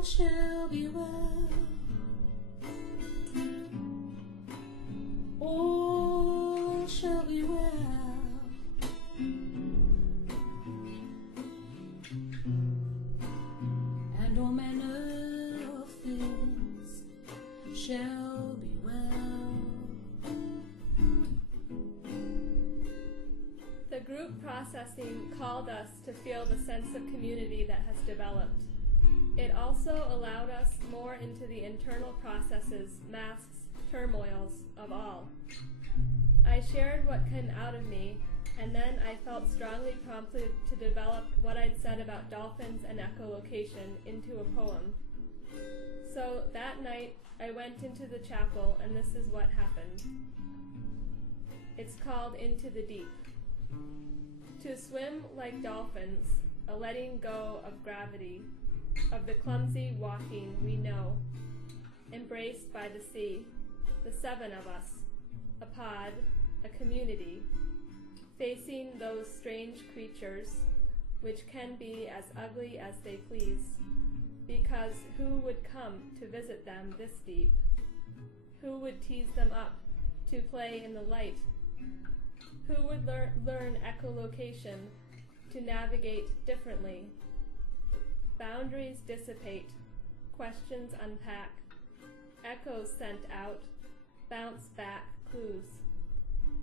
all shall be well. All shall be well. And all manner of things shall be well. The group processing called us to feel the sense of community that has developed. It also allowed us more into the internal processes, masks, turmoils of all. I shared what came out of me, and then I felt strongly prompted to develop what I'd said about dolphins and echolocation into a poem. So that night, I went into the chapel, and this is what happened. It's called Into the Deep. To swim like dolphins, a letting go of gravity, of the clumsy walking we know, embraced by the sea, the seven of us, a pod, a community, facing those strange creatures, which can be as ugly as they please, because who would come to visit them this deep? Who would tease them up to play in the light? Who would learn echolocation to navigate differently? Boundaries dissipate, questions unpack, echoes sent out, bounce back clues.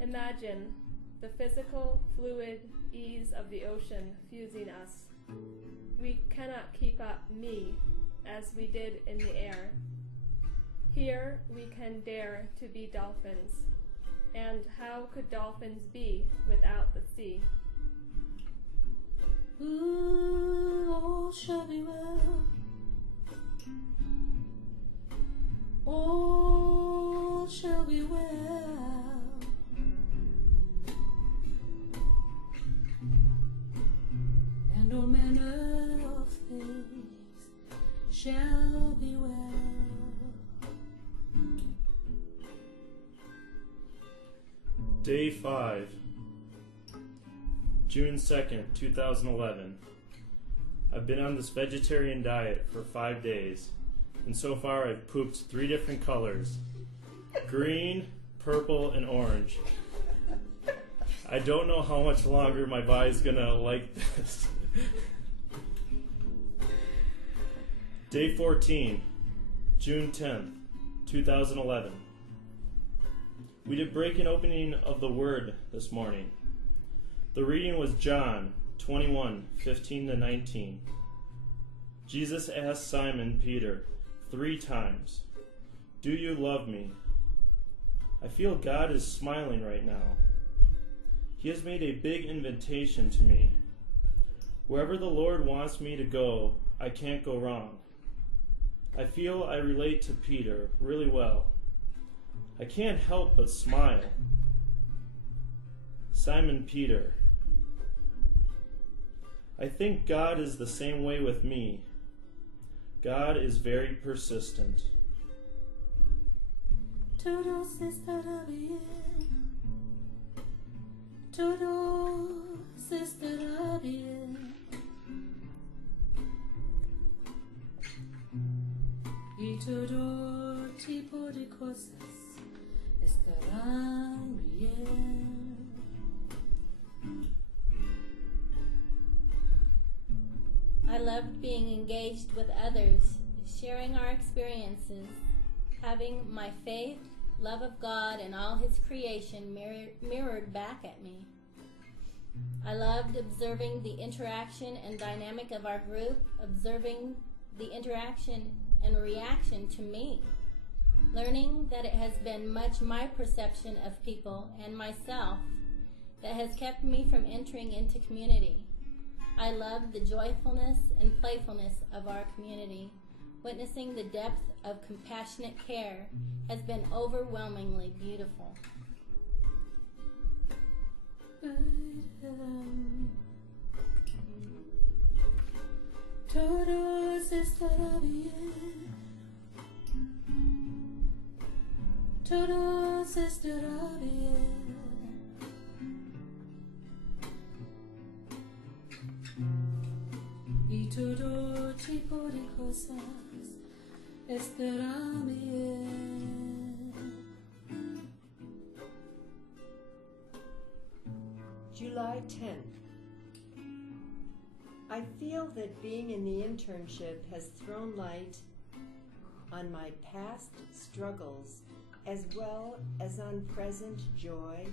Imagine the physical, fluid ease of the ocean fusing us. We cannot keep up me as we did in the air. Here we can dare to be dolphins. And how could dolphins be without the sea? Ooh, all shall be well. All shall be well. And all manner of things shall be well. Day 5, June 2nd, 2011. I've been on this vegetarian diet for 5 days, and so far I've pooped 3 different colors: green, purple, and orange. I don't know how much longer my body's gonna like this. Day 14, June 10th, 2011. We did break and opening of the Word this morning. The reading was John 21:15-19. Jesus asked Simon Peter 3 times, "Do you love me?" I feel God is smiling right now. He has made a big invitation to me. Wherever the Lord wants me to go, I can't go wrong. I feel I relate to Peter really well. I can't help but smile. Simon Peter. I think God is the same way with me. God is very persistent. Todo se estará bien. Todo se estará bien. Y todo tipo de cosas estarán bien. I loved being engaged with others, sharing our experiences, having my faith, love of God, and all His creation mirrored back at me. I loved observing the interaction and dynamic of our group, observing the interaction and reaction to me, learning that it has been much my perception of people and myself that has kept me from entering into community. I love the joyfulness and playfulness of our community. Witnessing the depth of compassionate care has been overwhelmingly beautiful. Todo estará bien. Todo estará bien. Y todo tipo de cosas estará bien. July 10th. I feel that being in the internship has thrown light on my past struggles as well as on present joy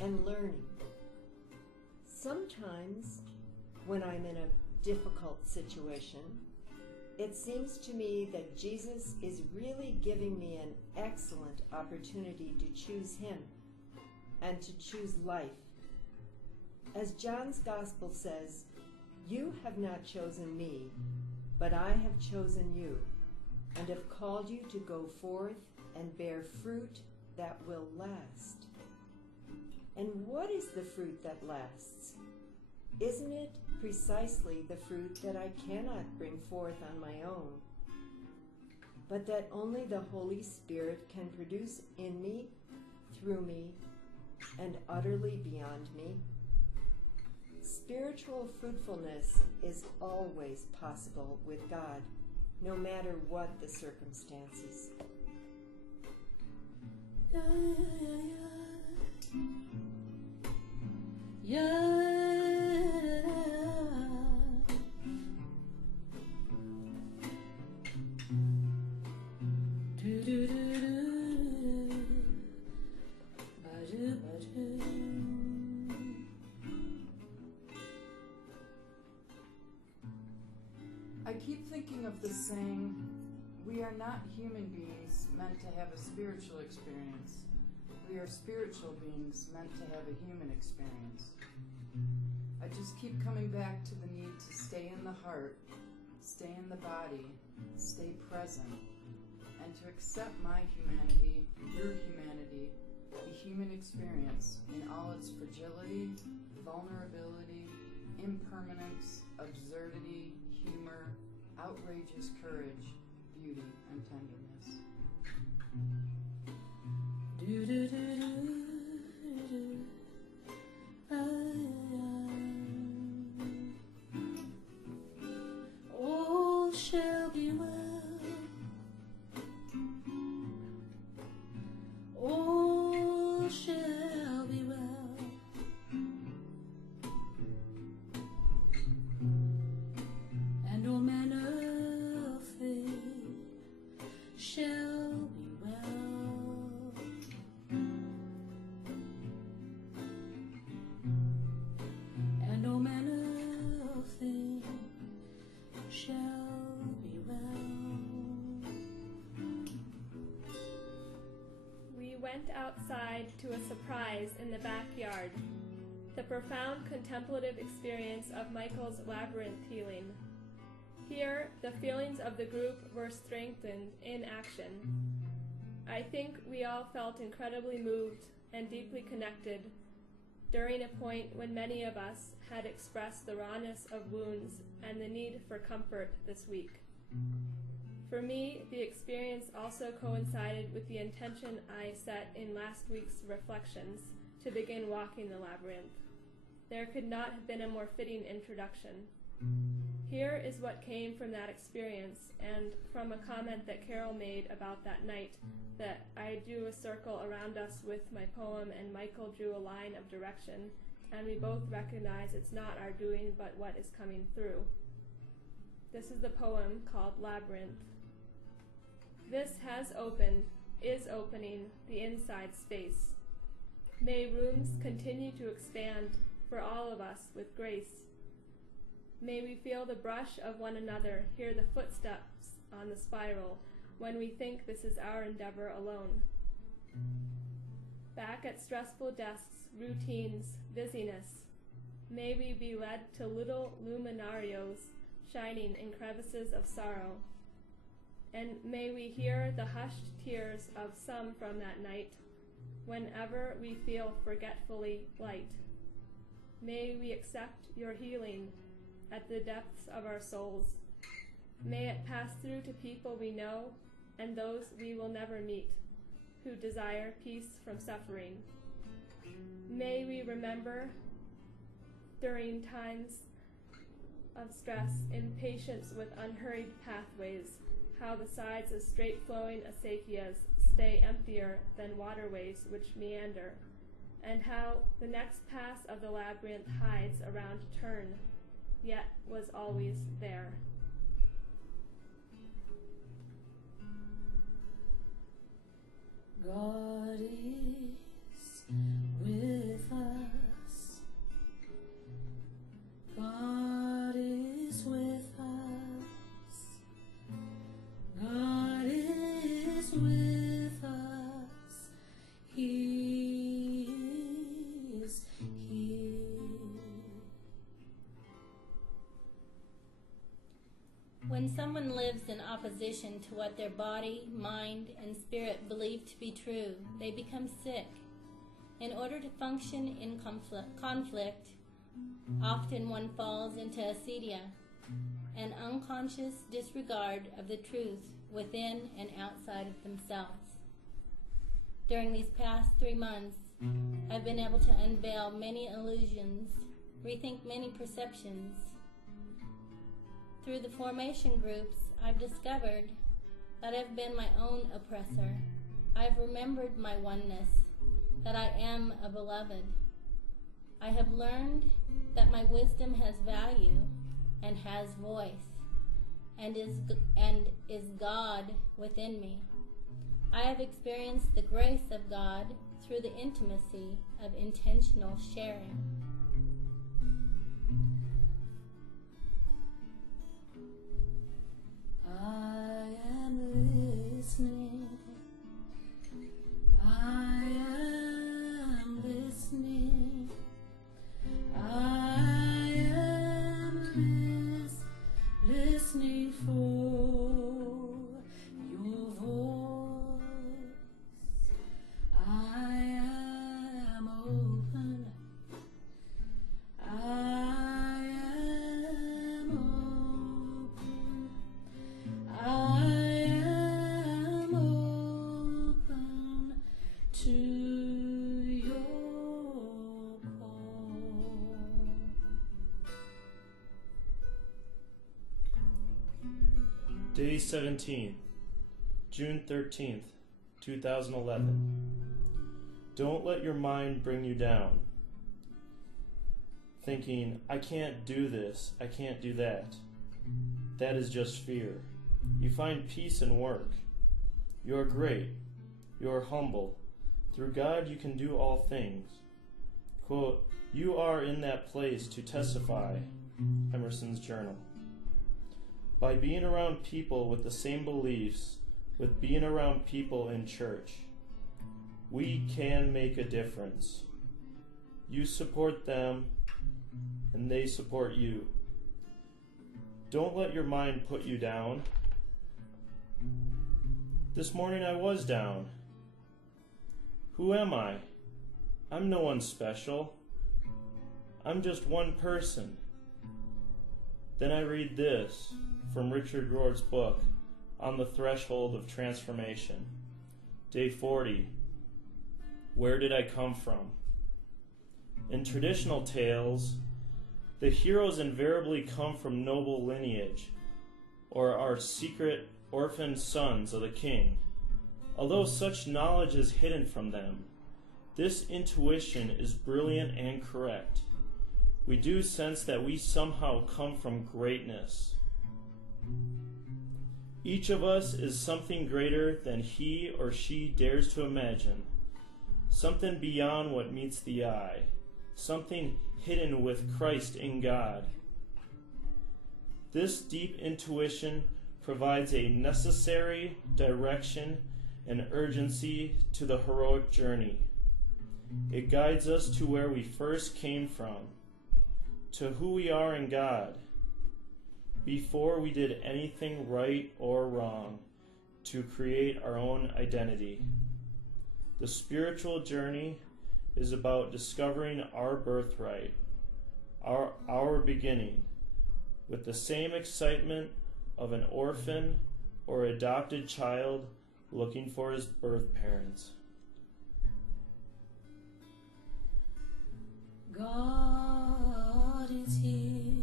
and learning. Sometimes, when I'm in a difficult situation, it seems to me that Jesus is really giving me an excellent opportunity to choose Him and to choose life. As John's Gospel says, "You have not chosen me, but I have chosen you, and have called you to go forth and bear fruit that will last." And what is the fruit that lasts? Isn't it precisely the fruit that I cannot bring forth on my own, but that only the Holy Spirit can produce in me, through me, and utterly beyond me? Spiritual fruitfulness is always possible with God, no matter what the circumstances. I keep thinking of the saying, "We are not human beings meant to have a spiritual experience. We are spiritual beings meant to have a human experience." I just keep coming back to the need to stay in the heart, stay in the body, stay present, and to accept my humanity, your humanity, the human experience in all its fragility, vulnerability, impermanence, absurdity, humor, outrageous courage, beauty, and tenderness. All shall be well. All shall be well. And all manner of things shall be well. And all manner of things shall be well. We went outside to a surprise in the backyard, the profound contemplative experience of Michael's labyrinth healing. Here, the feelings of the group were strengthened in action. I think we all felt incredibly moved and deeply connected during a point when many of us had expressed the rawness of wounds and the need for comfort this week. For me, the experience also coincided with the intention I set in last week's reflections to begin walking the labyrinth. There could not have been a more fitting introduction. Here is what came from that experience and from a comment that Carrol made about that night, that I drew a circle around us with my poem and Michael drew a line of direction, and we both recognize it's not our doing but what is coming through. This is the poem called Labyrinth. This has opened, is opening the inside space. May rooms continue to expand for all of us with grace. May we feel the brush of one another, hear the footsteps on the spiral, when we think this is our endeavor alone. Back at stressful desks, routines, busyness, may we be led to little luminarios shining in crevices of sorrow. And may we hear the hushed tears of some from that night, whenever we feel forgetfully light. May we accept your healing at the depths of our souls. May it pass through to people we know and those we will never meet, who desire peace from suffering. May we remember during times of stress, impatience with unhurried pathways, how the sides of straight-flowing acequias stay emptier than waterways which meander, and how the next pass of the labyrinth hides around a turn, yet was always there. God is with us. God is with us. God is with us. He is here. When someone lives in opposition to what their body, mind, and spirit believe to be true, they become sick. In order to function in conflict, often one falls into acedia, an unconscious disregard of the truth within and outside of themselves. During these past 3 months, I've been able to unveil many illusions, rethink many perceptions. Through the formation groups, I've discovered that I've been my own oppressor. I've remembered my oneness, that I am a beloved. I have learned that my wisdom has value and has voice, and is God within me. I have experienced the grace of God through the intimacy of intentional sharing. I am listening. I am listening. I am listening for your voice. I am open. I am open. I am open to your call. Day 17, June 13th, 2011. Don't let your mind bring you down, thinking, I can't do this, I can't do that. That is just fear. You find peace in work. You are great. You are humble. Through God you can do all things. Quote, you are in that place to testify, Emerson's journal. By being around people with the same beliefs, with being around people in church, we can make a difference. You support them, and they support you. Don't let your mind put you down. This morning I was down. Who am I? I'm no one special. I'm just one person. Then I read this from Richard Rohr's book, On the Threshold of Transformation. Day 40. Where did I come from? In traditional tales, the heroes invariably come from noble lineage, or are secret orphaned sons of the king. Although such knowledge is hidden from them, this intuition is brilliant and correct. We do sense that we somehow come from greatness. Each of us is something greater than he or she dares to imagine, something beyond what meets the eye, something hidden with Christ in God. This deep intuition provides a necessary direction and urgency to the heroic journey. It guides us to where we first came from, to who we are in God, before we did anything right or wrong to create our own identity. The spiritual journey is about discovering our birthright, our beginning, with the same excitement of an orphan or adopted child looking for his birth parents. God is here.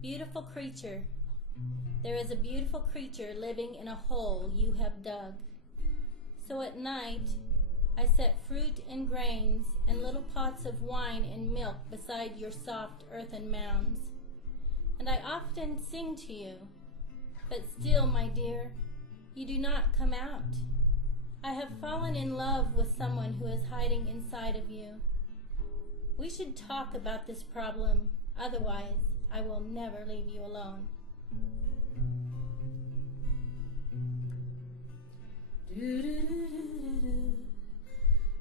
Beautiful creature. There is a beautiful creature living in a hole you have dug. So at night, I set fruit and grains and little pots of wine and milk beside your soft earthen mounds. And I often sing to you, but still, my dear, you do not come out. I have fallen in love with someone who is hiding inside of you. We should talk about this problem, otherwise I will never leave you alone.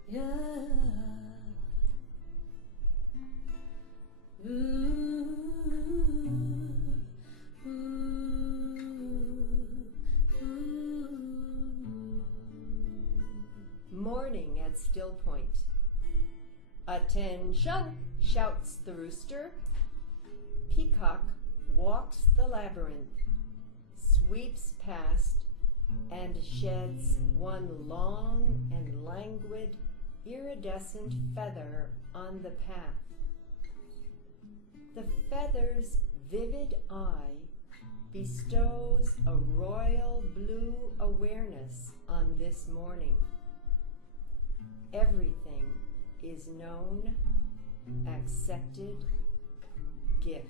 Yeah. Ooh, ooh, ooh. Morning at Still Point. Attention, shouts the rooster. Peacock walks the labyrinth, sweeps past, and sheds one long and languid, iridescent feather on the path. The feather's vivid eye bestows a royal blue awareness on this morning. Everything is known, accepted, gift.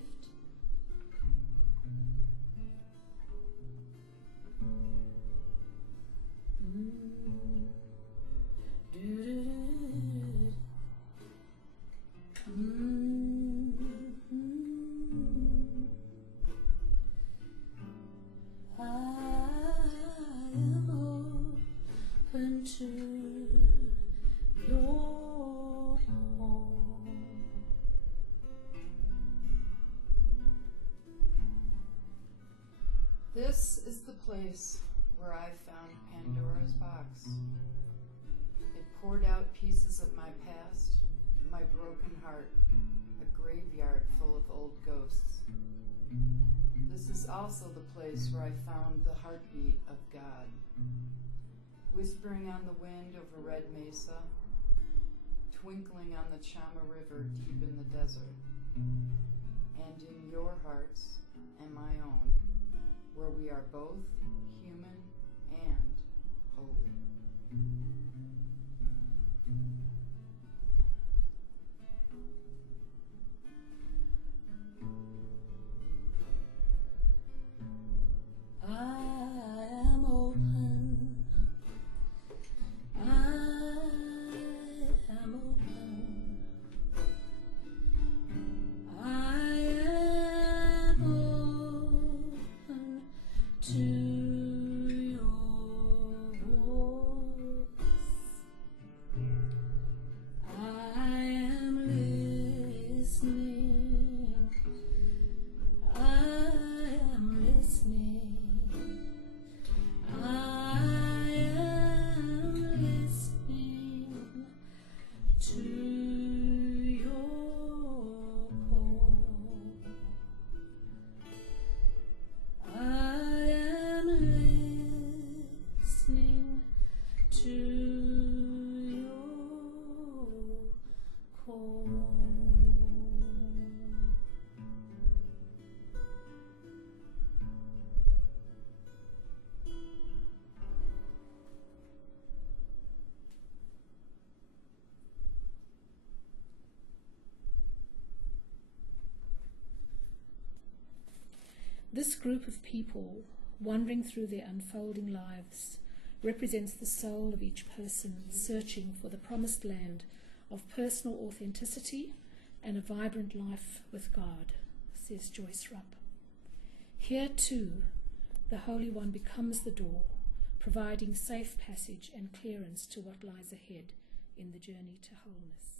I am open to your call. This is the place where I found Pandora's box. It poured out pieces of my past, my broken heart, a graveyard full of old ghosts. This is also the place where I found the heartbeat of God, whispering on the wind over Red Mesa, twinkling on the Chama River deep in the desert, and in your hearts and my own, where we are both human and holy. I am open. I am open. I am open to your voice. I am listening. I am listening. I am listening to your call. I am listening to your call. This group of people, wandering through their unfolding lives, represents the soul of each person searching for the promised land of personal authenticity and a vibrant life with God, says Joyce Rupp. Here too, the Holy One becomes the door, providing safe passage and clearance to what lies ahead in the journey to wholeness.